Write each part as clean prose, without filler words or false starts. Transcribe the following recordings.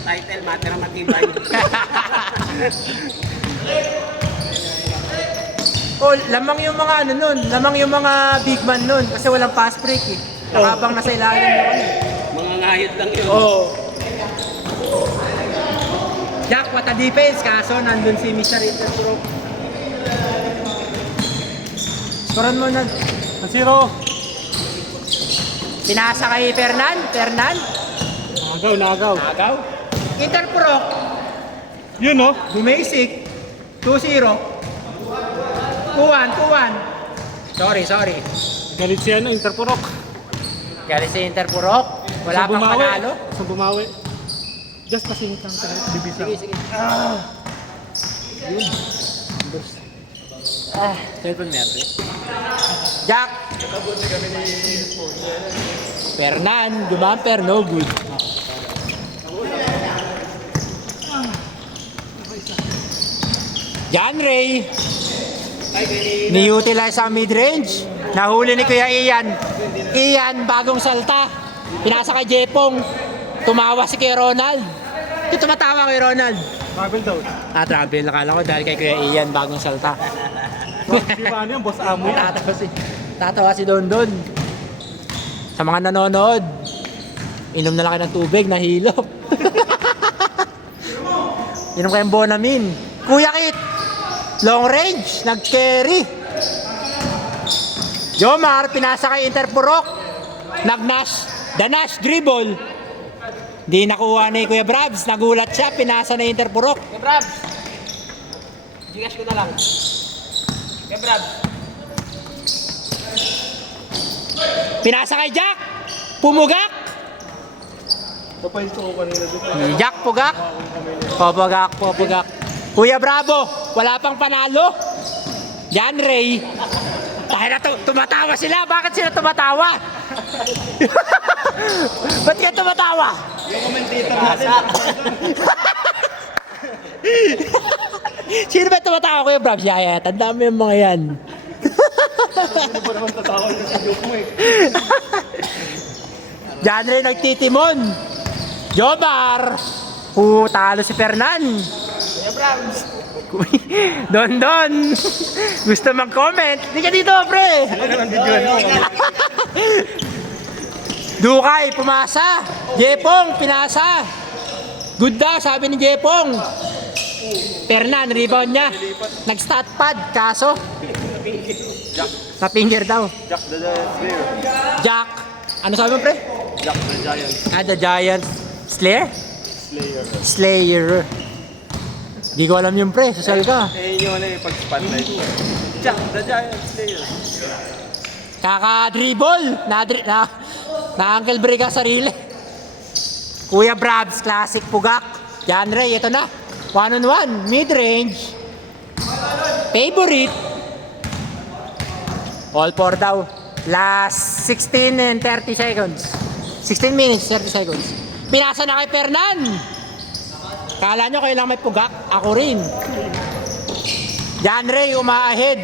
ng title, matter ang matibay. Oh, lamang yung mga ano nun, lamang yung mga big man nun kasi walang pass break eh. Nakabang nasa ilalim yung ano. Mga ngayot lang yun. Oo. Jack, what a defense, kaso nandun si Mr. Interbrook. Skoran mo na. 0. Pinasa kay Fernan. Nagaw. Agaw. Interbrook. Yun no? Bumasic. 2-0. 2-1. Sorry. Galit siya no, Interpurok. Galing si Interbrook. Wala pang panalo. Sa bumawi. Just pasingit lang sa bibisa. Sige. Cellphone niya, pre. Jack. Fernan. Jumper, no good. John Ray. Ni-utilize ang mid-range. Nahuli ni Kuya Ian. Bagong salta. Pinasa kay Jepong. Tumawa si Kuya Ronald. Tumatawa kay Ronald. Travel daw. Travel. Nakala ko dahil kay Kuya Ian, bagong salta. Di ba ano yan? Boss Amoy. Tatawa si Don. Sa mga nanonood, inom na lang kayo ng tubig, nahilop. Inom kayong Bonamin. Kuya Kit, long range, nag-carry. Jomar, pinasa kay Interpurok. Danash dribble. Di nakuha ni Kuya Brabs, nagulat siya, pinasa na Interpurok. Kuya Brad. Gigas ko na lang. Kuya Brad. Pinasa kay Jack, pumugak. Papahinto ko kanina dito. Jack pugak. Popugak. Kuya Bravo, wala pang panalo. John Ray. Tayo na tumatawa sila. Bakit sila tumatawa? Ba't ka tumatawa? Yung commentator natin. Sino ba tumatawa, Kuya Bravo? Siya, tandaan mo yung mga yan. Ano ba naman tatawa yung sa joke mo eh? John Ray nagtitimon. Jomar. Talo si Fernan. Kuya Brad. Don. Gusto mag-comment? Hindi ka dito, pre. Ano naman video ano? Dukay, pumasa. Jepong, pinasa. Good daw, sabi ni Jepong. Fernan, rebound niya. Nag-stat pad, kaso. Na-finger daw. Jack the Slayer. Jack. Ano sabi mo, pre? Jack the Giant. The Giant. Slayer? Slayer. Di ko alam yung pre, sasal ka. Eh yun yung pag-spotlight. Jack the Giant Slayer. Kaka-dribble. Na Uncle Break ang sarili. Kuya Brabs, classic pugak. John Ray, ito na. 1-on-1, mid-range. Favorite. All four daw. Last 16 and 30 seconds. 16 minutes, 30 seconds. Pinasa na kay Fernan. Kala nyo kailang may pugak? Ako rin. John Ray, umaahead.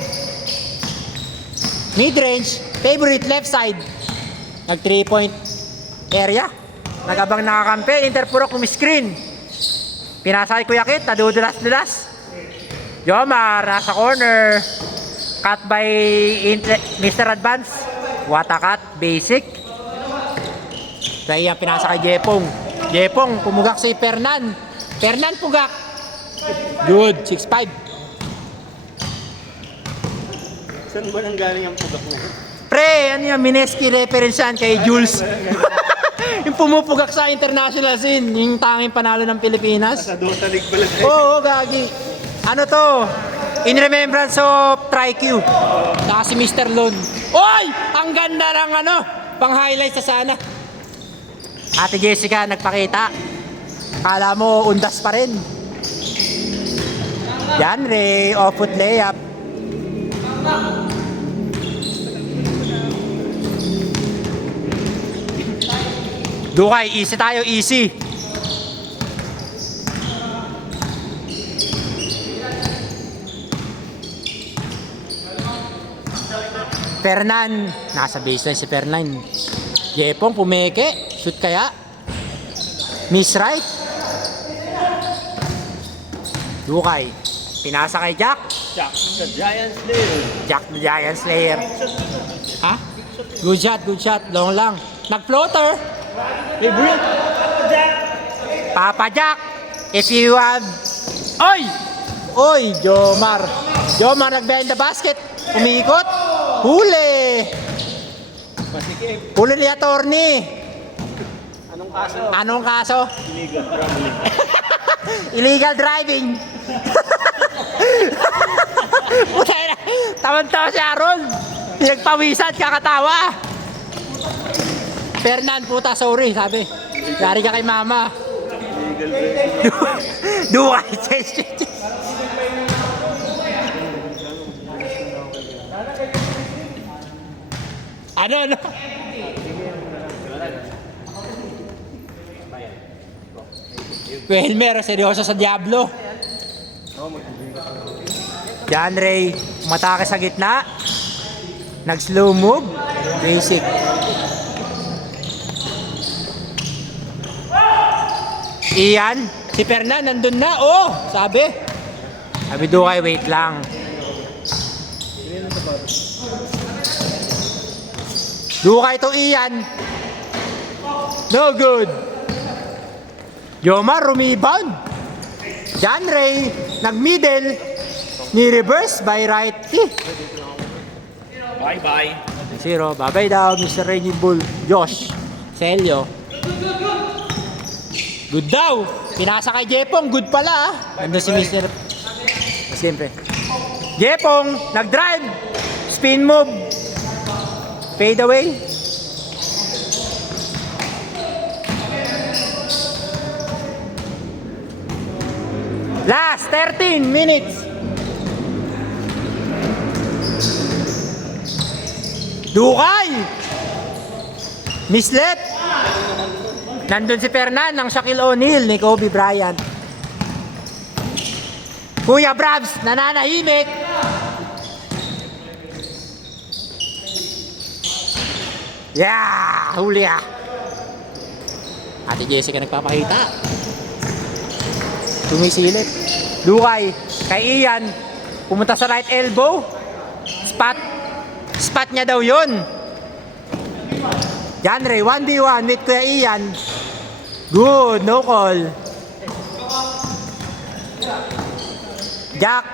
Mid-range, favorite left side. Nag 3-point area. Nagabang nakakampi, Interpurok screen. Pinasa kay Kuya Kit, nadudulas-dulas. Jomar, nasa corner. Cut by Mr. Advance. What a cut, basic. Kaya pinasa kay Jepong. Jepong, pumugak si Fernan. Fernan pugak. Good, 6-5. Saan ba nang galing ang pugak na? Pre, ano yung Mineski reference yan kay Jules? Yung pumupugak sa international scene, yung tanging panalo ng Pilipinas. Sa Dota League pala. Oo, gagi. Ano to? In remembrance of TriQ. Saka si Mr. Lon. Oy! Ang ganda ng pang-highlight sa sana. Ate Jessica, nagpakita. Kala mo, undas pa rin. Yan, Ray. Off-foot layup. Dukay, easy tayo, easy. Fernan, nasa baseline si Fernan. Jepong pumeke, shoot kaya. Miss right. Dukay. Pinasa kay Jack. Jack, the Giant Slayer. Jack the Giant Slayer. Ha? Good shot, good shot. Long lang. Nag-floater. Favorite. Papa Jack. If you have... Oy! Oy, Jomar. Jomar nag-behind the basket. Umikot. Huli. Masikip. Huli ni attorney. Anong kaso? Anong kaso? Illegal gambling. Illegal driving. Putay na. Tawan-tawa si Aaron. Pinagpawisan, kakatawa. Fernan, puta, sorry, sabi. Yari ka kay mama. Illegal gambling. Dukay. Ano? Welmer, seryoso sa Diablo. John Ray, umatake sa gitna. Nag-slow move. Basic. Ian, si Fernan nandun na. Oh, sabi. Sabi Dukay, wait lang. Dukay to Ian. No good. Jomar rebound. John Ray nag-middle. Ni-reverse by righty. Bye-bye. 0. Babay daw, Mr. Reggie Bull. Josh. Celio. Good daw. Pinasa kay Jepong. Good pala ah. Nandun si Mr. Siyempre. Jepong. Nag-drive. Spin move. Fade away. Last 13 minutes. Dukay! Mislet! Nandun si Fernan ng Shaquille O'Neal ni Kobe Bryant. Kuya Brabs, nananahimik. Yeah! Huli ah! Ate Jessica nagpapakita. Tumisilip. Dukay, kay Ian, pumunta sa right elbow. Spot niya daw yun. John Ray, 1v1 with Kuya Ian. Good, no call. Jack.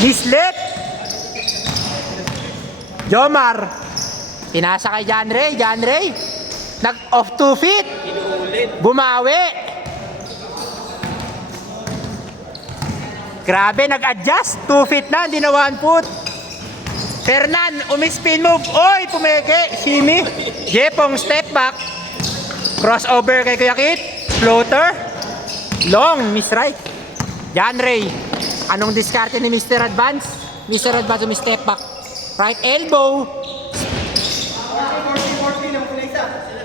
Mislet. Jomar. Pinasa kay John Ray. John Ray. Nag-off 2 feet. Bumawi. Grabe, nag-adjust. 2 feet na, hindi na 1 foot. Fernan, umispin move. Oy, pumeke. Simi. Jepong, step back. Crossover kay Kuya Kit. Floater. Long, miss right. John Ray. Anong diskarte ni Mr. Advance? Mr. Advance, umi-step back. Right elbow.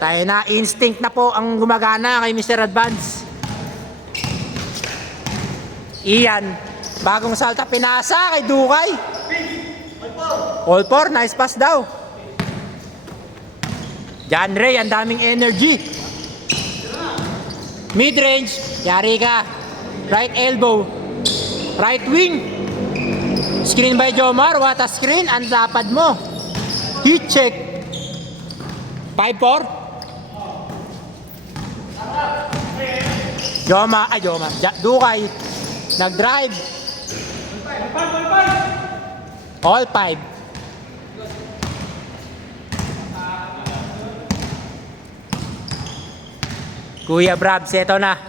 Tayo na, instinct na po ang gumagana kay Mr. Advance. Ian, bagong salta, pinasa kay Dukay. All 4, nice pass daw. John Ray, ang daming energy. Mid-range, yari ka. Right elbow. Right wing. Screen by Jomar, what a screen. Ang lapad mo. Heat check. 5-4. Jomar, Dukay. Nag-drive. All 5. Kuya Brabs, eto na.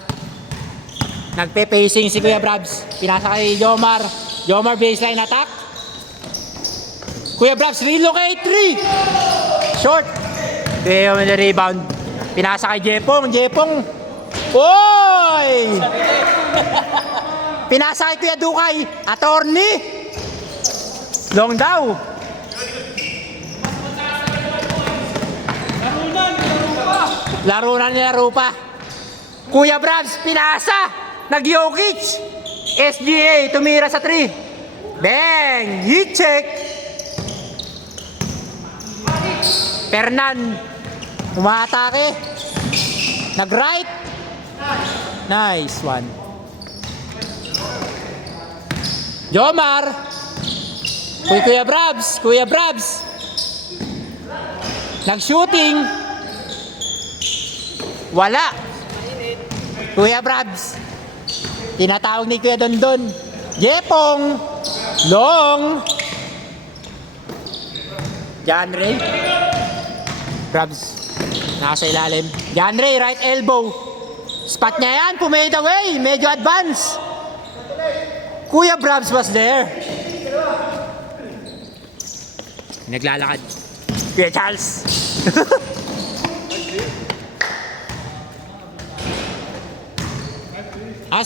Nagpe-pacing si Kuya Brabs. Pinasa kay Jomar. Jomar baseline attack. Kuya Brabs, relocate 3. Short. Kuya yung rebound. Pinasa kay Jepong. Jepong. Oy! Pinasa kay Kuya Dukay. Attorney. Long daw. Laro pa. Kuya Brabs, pinasa. Nag-Jokic. SGA, tumira sa 3. Bang! Heat check. Fernan, umaatake. Nag-right. Nice one. Jomar. Kuya Brabs. Kuya Brabs. Nag-shooting. Wala. Kuya Brabs. Tinatawag ni Kuya Dondon. Jepong. Long. John Ray. Brabs. Nasa ilalim. John Ray, right elbow. Spot niya yan. Pumade away. Medyo advance. Kuya Brabs was there. Naglalakad. Kuya Charles.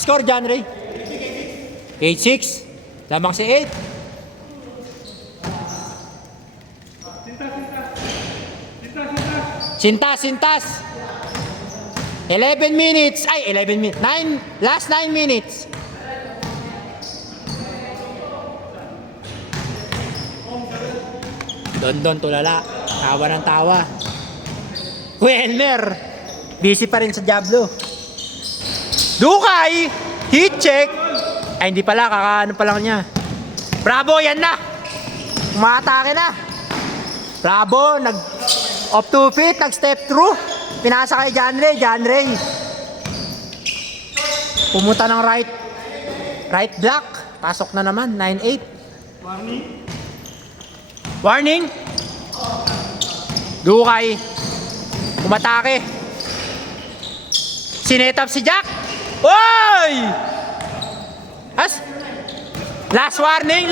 Score, John Ray. 8-6. Lamang si 8. Sintas. 11 minutes. Ay, 11 minutes. Last 9 minutes. Dondon tulala. Tawa ng tawa. Kuya Elmer. Busy pa rin sa Diablo. Dukay. Heat check. Ay, hindi pala. Kakaano pa lang niya. Bravo, yan na. Umatake na. Bravo. Off 2 feet. Nag-step through. Pinasa kay John Ray. John Ray. Pumunta ng right. Right block. Pasok na naman. 9-8. Warning. Dukay. Umatake. Sinetap si Jack. Oy! Last warning.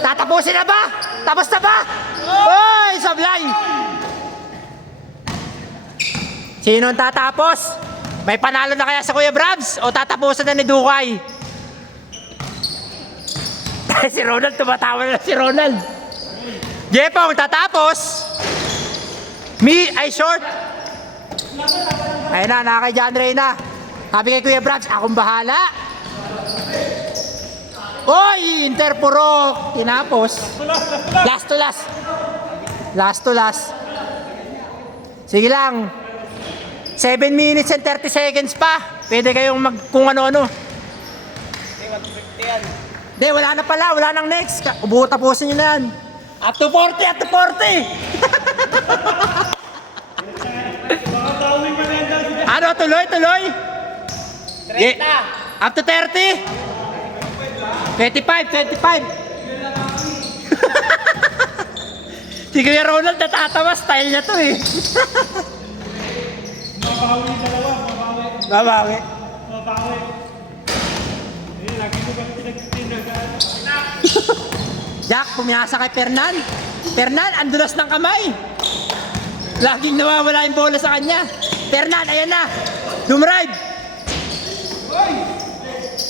Tatapusin na ba? Tapos na ba? Oy! Sablay! Sino ang tatapos? May panalo na kaya sa Kuya Brabs? O tatapusin na ni Dukay? Si Ronald, tumatawa na si Ronald. Jepong, tatapos. Short. Ayun na, nakakay John Ray na. Sabi kay Kuya Brabs, akong bahala. Oy, interpuro. Tinapos. Last to last. Sige lang. 7 minutes and 30 seconds pa. Pwede kayong kung ano-ano. Hindi, wala na pala. Wala nang next. Tapusin nyo na yan. Up to 40. Ano, tuloy? 30. Up to 30. 25. Si Kuya Ronald natatawa. Style niya to eh. Mabawi. Jack, pumiyasa kay Fernan. Fernan, andulas ng kamay. Laging nawawala yung bola sa kanya. Fernan, ayan na. Dumrive.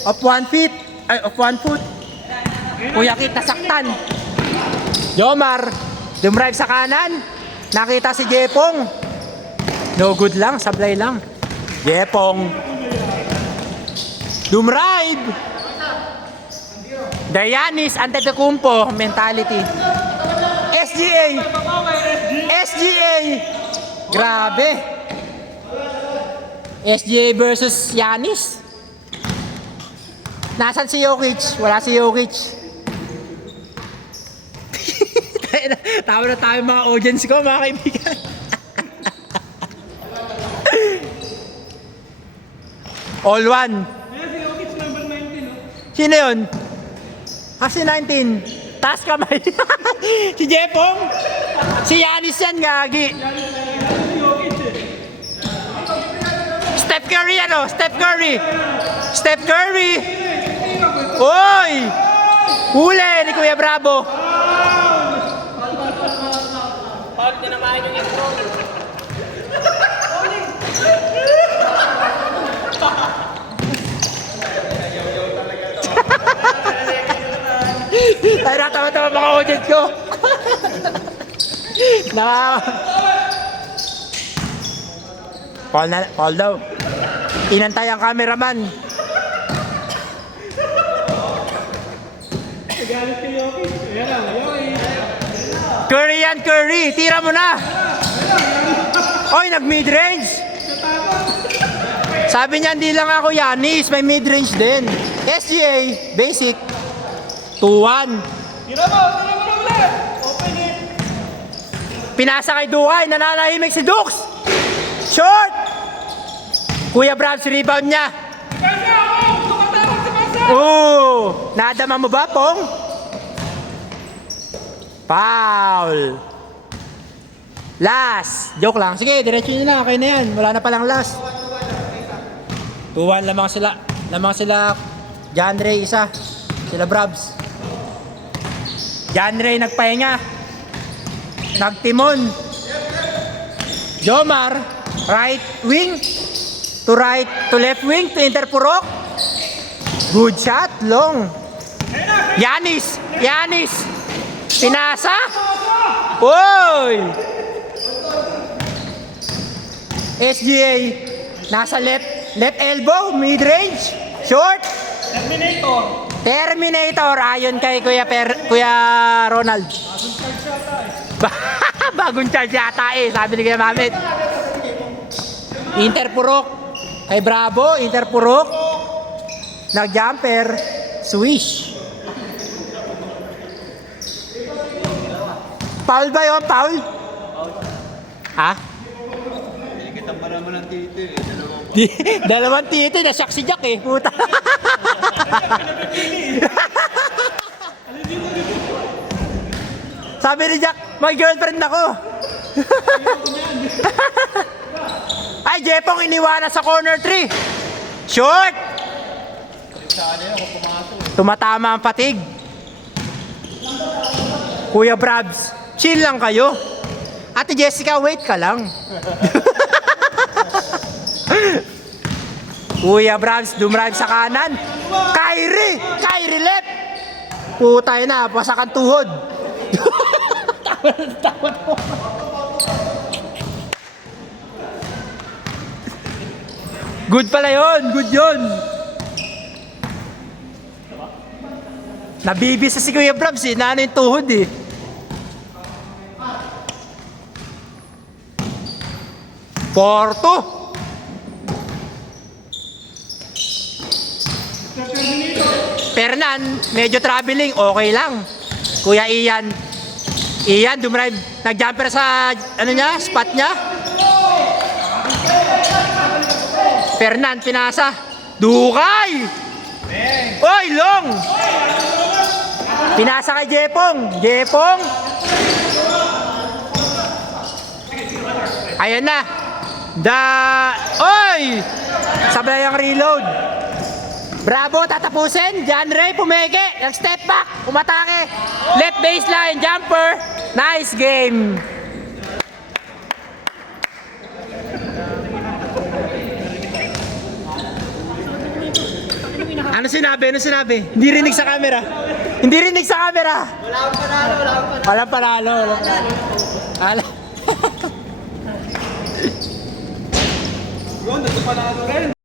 Off 1 foot. Kuya Kit, nasaktan. Jomar, dumrive sa kanan. Nakita si Jepong. No good lang, sablay lang. Jepong. Dumrive. Dayanis Antetokounmpo mentality. SGA. Grabe. SGA versus Giannis. Nasaan si Jokic? Wala si Jokic. Tawa na tayo mga audience ko, mga kaibigan. All one. Sino yun? Si 19. Taas kamay. Si Jepong. Si Giannis yan, gagi. Steph Curry. Oy! Huli ni Kuya Bravo. Pag tinamahan yung intro. Ay, natawa-tawa mga audience ko. Paul daw. Inantay ang cameraman. Curry. Tira mo na. Oy, nag-mid-range. Sabi niya, hindi lang ako Yanis, may mid-range din. SGA, basic. 2-1. Tira mo na ulit. Open it. Pinasa kay Dukay, nananahimik si Dux. Short! Kuya Brabs, rebound niya. Kaya ako. Tumatawag si Masa. Oo! Nadama mo ba, Pong? Foul! Last! Joke lang. Sige, diretso nyo na. Kayo na yan. Wala na palang last. 2-1 lamang sila. Lamang sila. John Ray, isa. Sila Brabs. John Ray nagpahinga. Nagtimon. Jomar, right wing. To left wing. To interpurok. Good shot. Long. Yanis. Pinasa. Oy! SGA. Nasa left elbow. Mid-range. Short. Terminator. Ayon kay Kuya Ronald. Bagong charge yata eh. Sabi ni Kuya Mamit. Interpurok. Kay Bravo. Interpurok. Nag-jumper. Swish. Foul ba yun? Foul? Ha? Kita pa naman ng titi. Dalawang titi. Nasyak si Jack eh. Puta. Sabi ni Jack, may girlfriend ako. Ay, Jepong iniwanan sa corner 3. Short! Tumatama ang patig. Kuya Brabs, chill lang kayo. Ate Jessica, wait ka lang. Kuya Brabs, dumrive sa kanan. Kyrie left. Putay na, pasakan tuhod. Tawa mo. Good pala yun, good yun. Nabibis sa si Kuya Brabs eh, naano yung tuhod eh. Porto. Fernan, medyo traveling, okay lang. Kuya Ian, dumrive, nag-jumper sa, ano niya, spot niya. Fernan, pinasa. Dukay! Oy, long! Pinasa kay Jepong. Ayan na. Oy! Sablay ang reload. Bravo, tatapusin. John Ray, pumeke. Nag-step back. Umatake. Left baseline, jumper. Nice game. Ano sinabi? Hindi rinig sa camera. Walang panalo. Yun, nagpapanalo rin.